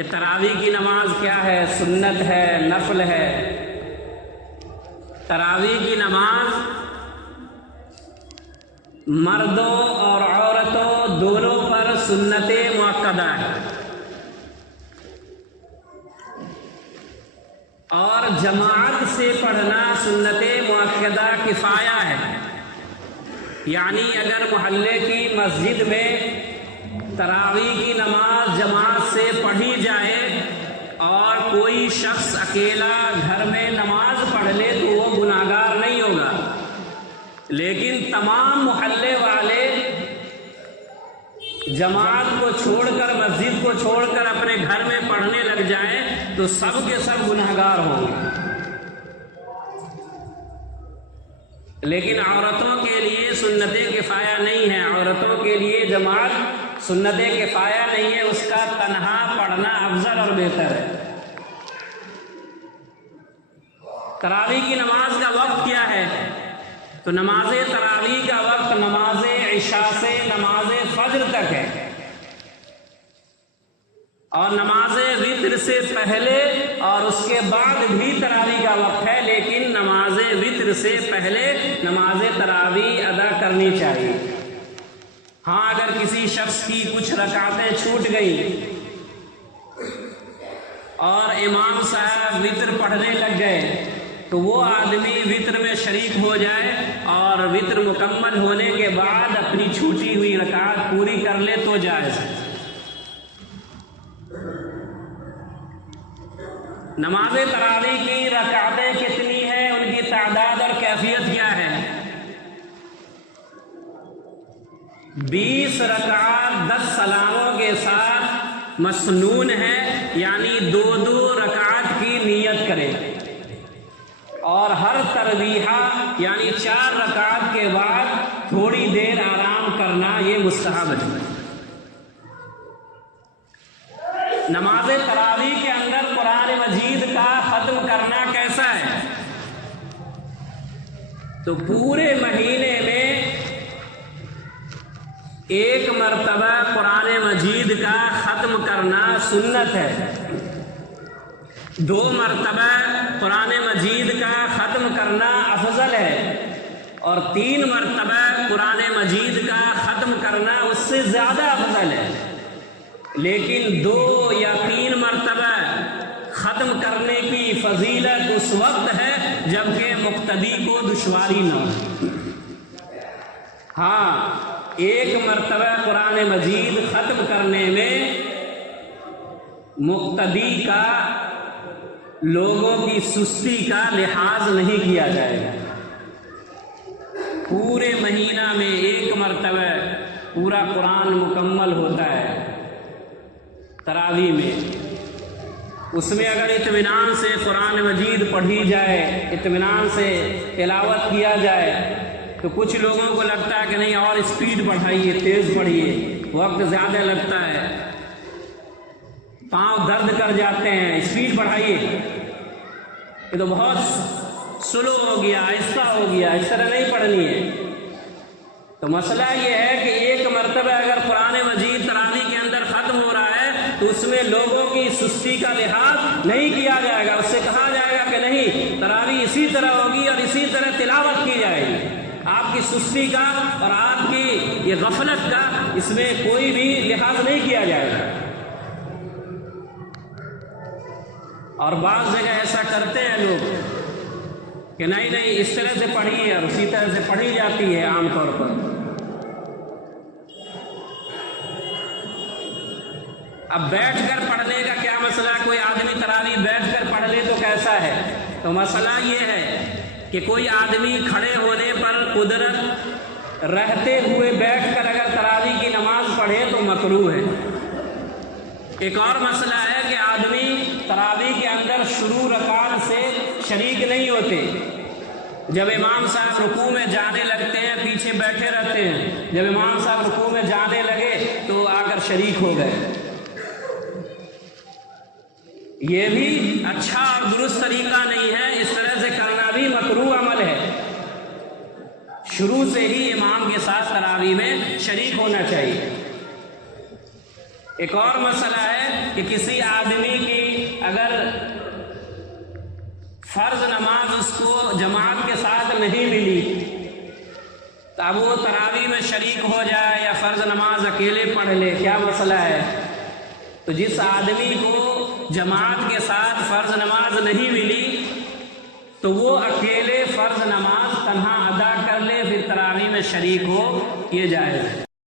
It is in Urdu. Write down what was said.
کہ تراویح کی نماز کیا ہے، سنت ہے، نفل ہے۔ تراویح کی نماز مردوں اور عورتوں دونوں پر سنت مؤکدہ ہے، اور جماعت سے پڑھنا سنت مؤکدہ کفایہ ہے۔ یعنی اگر محلے کی مسجد میں تراویح کی نماز جماعت سے پڑھی جائے اور کوئی شخص اکیلا گھر میں نماز پڑھ لے تو وہ گناہگار نہیں ہوگا، لیکن تمام محلے والے جماعت کو چھوڑ کر، مسجد کو چھوڑ کر اپنے گھر میں پڑھنے لگ جائیں تو سب کے سب گناہگار ہوں گے۔ لیکن عورتوں کے لیے سنت کفایہ نہیں ہے، عورتوں کے لیے جماعت سنت کفایہ نہیں ہے، اس کا تنہا پڑھنا افضل اور بہتر ہے۔ تراویح کی نماز کا وقت کیا ہے؟ تو نماز تراویح کا وقت نماز عشاء سے نماز فجر تک ہے، اور نماز وتر سے پہلے اور اس کے بعد بھی تراویح کا وقت ہے، لیکن نماز وتر سے پہلے نماز تراویح ادا کرنی چاہیے۔ ہاں، اگر کسی شخص کی کچھ رکعتیں چھوٹ گئیں اور امام صاحب وتر پڑھنے لگ گئے تو وہ آدمی وتر میں شریک ہو جائے اور وتر مکمل ہونے کے بعد اپنی چھوٹی ہوئی رکعت پوری کر لے تو جائز ہے۔ نماز تراویح کی رکعتیں کتنی ہیں، ان کی تعداد اور کیفیت کیا ہے؟ 20 رکعات 10 سلاموں کے ساتھ مسنون ہے، یعنی 2 رکعت کی نیت کرے، اور ہر تربیحہ یعنی 4 رکعت کے بعد تھوڑی دیر آرام کرنا یہ مستحب ہے۔ نماز تراویح کے اندر قرآن مجید کا ختم کرنا کیسا ہے؟ تو پورے مہینے میں 1 مرتبہ قرآن مجید کا ختم کرنا سنت ہے، 2 مرتبہ قرآن مجید کا ختم کرنا افضل ہے، اور 3 مرتبہ قرآن مجید کا ختم کرنا اس سے زیادہ افضل ہے۔ لیکن 2 یا 3 مرتبہ ختم کرنے کی فضیلت اس وقت ہے جبکہ مقتدی کو دشواری نہ ہو۔ ہاں، 1 مرتبہ قرآن مجید ختم کرنے میں مقتدی کا، لوگوں کی سستی کا لحاظ نہیں کیا جائے گا۔ پورے مہینہ میں 1 مرتبہ پورا قرآن مکمل ہوتا ہے تراویح میں، اس میں اگر اطمینان سے قرآن مجید پڑھی جائے، اطمینان سے تلاوت کیا جائے، تو کچھ لوگوں کو لگتا ہے کہ نہیں اور اسپیڈ بڑھائیے، تیز پڑھیے، وقت زیادہ لگتا ہے، پاؤں درد کر جاتے ہیں، اسپیڈ بڑھائیے، یہ تو بہت سلو ہو گیا، آہستہ ہو گیا، اس طرح نہیں پڑھنی ہے۔ تو مسئلہ یہ ہے کہ 1 مرتبہ اگر قرآن مجید تراویح کے اندر ختم ہو رہا ہے تو اس میں لوگوں کی سستی کا لحاظ نہیں کیا جائے گا، اس سے کہا جائے گا کہ نہیں، تراویح اسی طرح ہوگی اور اسی طرح تلاوت کی جائے گی، آپ کی سستی کا اور آپ کی یہ غفلت کا اس میں کوئی بھی لحاظ نہیں کیا جائے گا۔ اور بعض جگہ ایسا کرتے ہیں لوگ کہ نہیں اس طرح سے پڑھی اور اسی طرح سے پڑھی جاتی ہے عام طور پر۔ اب بیٹھ کر پڑھنے کا کیا مسئلہ؟ کوئی آدمی تراویح بیٹھ کر پڑھ لے تو کیسا ہے؟ تو مسئلہ یہ ہے کہ کوئی آدمی کھڑے ہونے پر قدرت رہتے ہوئے بیٹھ کر اگر تراویح کی نماز پڑھے تو مکروہ ہے۔ ایک اور مسئلہ ہے کہ آدمی تراویح کے اندر شروع رکعت سے شریک نہیں ہوتے، جب امام صاحب رکوع میں جانے لگتے ہیں پیچھے بیٹھے رہتے ہیں، جب امام صاحب رکوع میں جانے لگے تو آ کر شریک ہو گئے۔ یہ بھی اچھا اور درست طریقہ نہیں ہے، اس طرح سے کرنا بھی مکروہ عمل ہے۔ شروع سے ہی امام کے ساتھ تراویح میں شریک ہونا چاہیے۔ ایک اور مسئلہ ہے کہ کسی آدمی کی اگر فرض نماز اس کو جماعت کے ساتھ نہیں ملی تو اب وہ تراویح میں شریک ہو جائے یا فرض نماز اکیلے پڑھ لے، کیا مسئلہ ہے؟ تو جس آدمی کو جماعت کے ساتھ فرض نماز نہیں ملی تو وہ اکیلے فرض نماز تنہا ادا کر لے، پھر تراویح میں شریک ہو، یہ جائز ہے۔